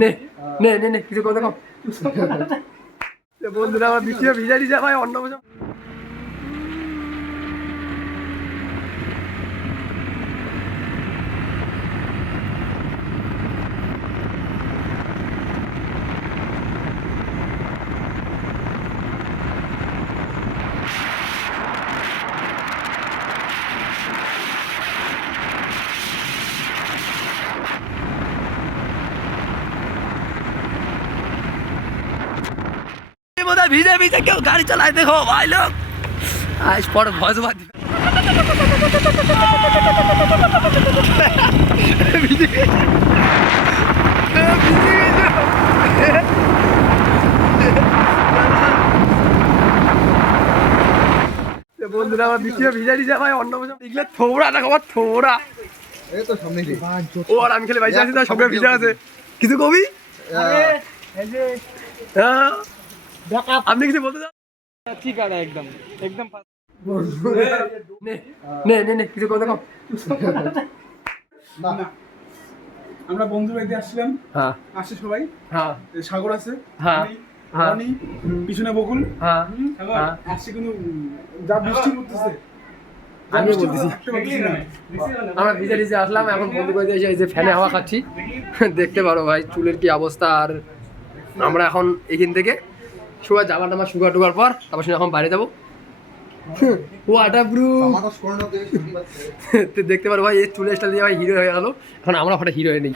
নে নে নে নে কিছু কথা কম। বন্ধুরা আমার বৃষ্টি ভিজা ভিজা ভাই অন্য বছর ভিজে ভিজে কেউ গাড়ি চালায় দেখো ভাই লোক আজ পর ভজ বাদ বন্ধুরা আমার বৃষ্টি ভিজা ভিজা ভাই অন্য বছর দেখলে থোড়া না খাবার থোড়া ও আর আমি খেলে বাইসে আছি তার সঙ্গে ভিজা আছে কিছু কবি আপনি কিছু বলতে চান? ঠিক আছে একদম একদম নে নে নে নে কিছু কথা কম। আমরা বন্ধু বাড়িতে আসছিলাম, হ্যাঁ আসছে সবাই, হ্যাঁ সাগর আছে, হ্যাঁ হ্যাঁ রনি, পিছনে বকুল, হ্যাঁ সাগর হ্যাঁ আসছে কিন্তু যা বৃষ্টি পড়তেছে আমি বলতেছি আমরা ভিজে ভিজে আসলাম এখন বন্ধু করে এসে এই যে ফ্যানে হাওয়া খাচ্ছি দেখতে পারো ভাই চুলের কি অবস্থা। আর আমরা এখন এখান থেকে শুয়া জামা টামা শুকা টুকার পর তারপর এখন বাইরে যাবো ওয়াটার প্রুফ দেখতে পারো ভাই এই চুলের স্টাইল দিয়ে ভাই হিরো হয়ে গেল। এখন আমরা হঠাৎ হিরো হয়ে নেই